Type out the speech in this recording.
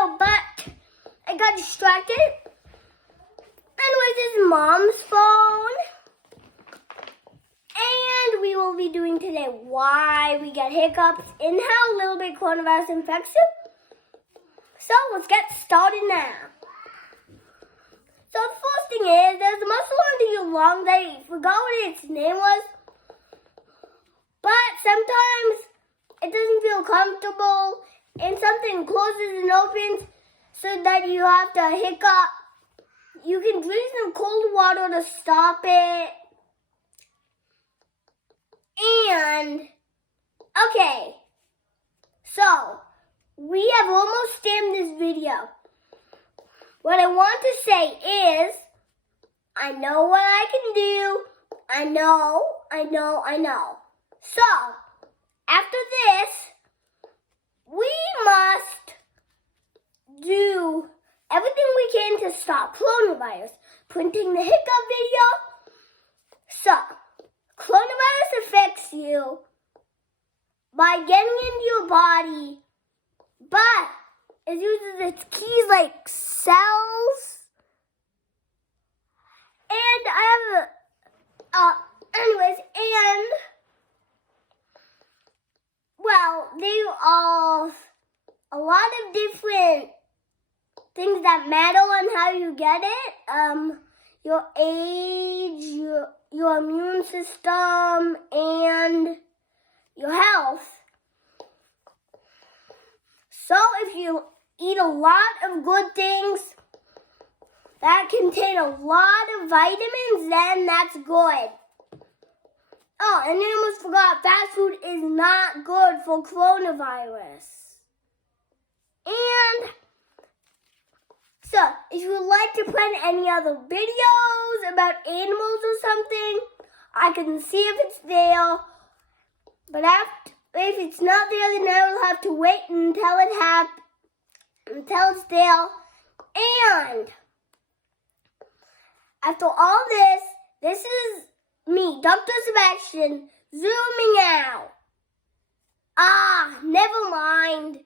video, but I got distracted. Anyways, this is Mom's phone. And we will be doing today why we get hiccups and how a little bit coronavirus infects you. So let's get started now. So the first thing is, there's a muscle under your lung that I forgot what its name was. But sometimes it doesn't feel comfortable and something closes and opens so that you have to hiccup. You can drink some cold water to stop it. And, okay, so we have almost done this video. What I want to say is, I know what I can do. I know. So, after this, we must do everything we can to stop coronavirus. Printing the hiccup video. So, coronavirus affects you by getting into your body, but it uses its keys like cells. And I have they are a lot of different things that matter on how you get it. Your age, your immune system, and your health. So if you eat a lot of good things that contain a lot of vitamins, then that's good. Oh, and I almost forgot, fast food is not good for coronavirus. And so, if you would like to plan any other videos about animals or something, I can see if it's there. But if it's not there, then I will have to wait until it's there. And after all this is me, Dr. Sebastian, zooming out. Never mind.